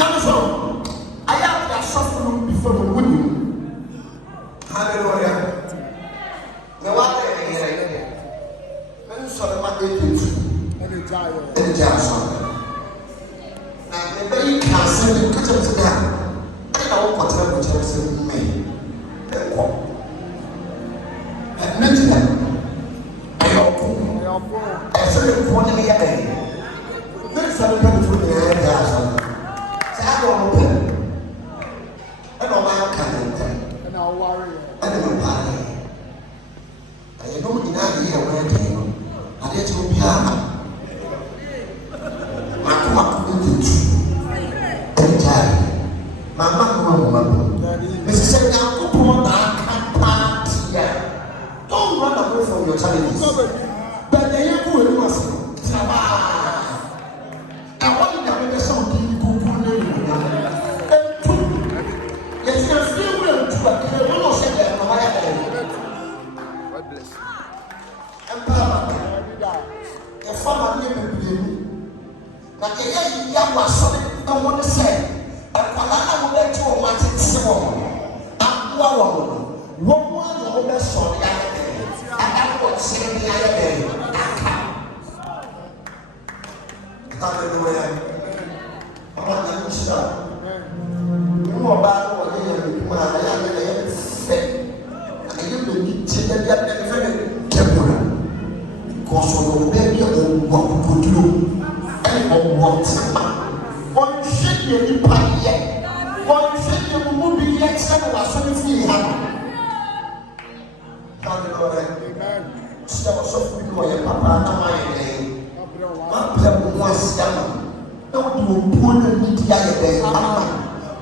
so I have to suffer before the winning. Hallelujah. The water here. When so what they do. And the giant. Now the baby can send the kitchen to them. I don't want to tell me. And mention them. I said, "What do you have?" This is a little bit of the answer. I don't know. I don't know kind and I'll worry. I don't know. I don't know here where I came. I did to be my Mrs. Don't run away from your challenges. But they are good. I want to make something. Yes, you're still willing to, but you will say that God bless you. And your father never believed. Now, the young was something I want to say. And I will let you want it small. I'm one of the son, and I will say the other day. Hallelujah. I want to stop. No about what you are, I am say. I am the teacher that very temporary. Because on the baby of what could do and of what one shake your party, one shake your movie yet, some was something Amen. So, so we papa, my name. My people was down. Don't do poor media day.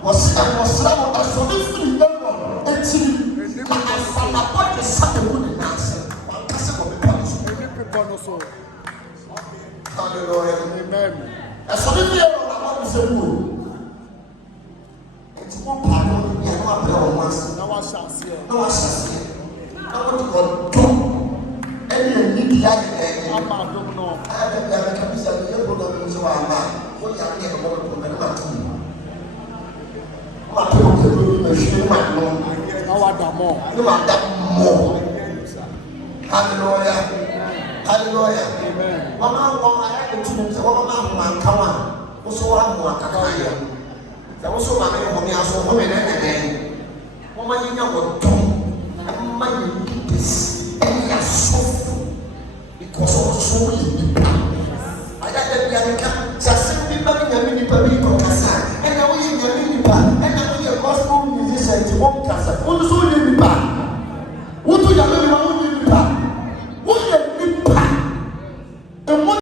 Was so different. And I found a point of something good answer. One person will be punished. Hallelujah. Amen. As so many of us are good. It's one part of the other once. No one shall see. No one shall see. I want to go any media day. I'm not going to know. I have a capital. You put them into our mind. What you have here about the Hallelujah. Hallelujah. Amen. Mama, I had to do the woman come on. Also, I'm more Kakaya. There was so many of me as a woman again. Woman, you know what? And my this and you're so because of so many. I got the American just simply having a mini public and now we in the mini and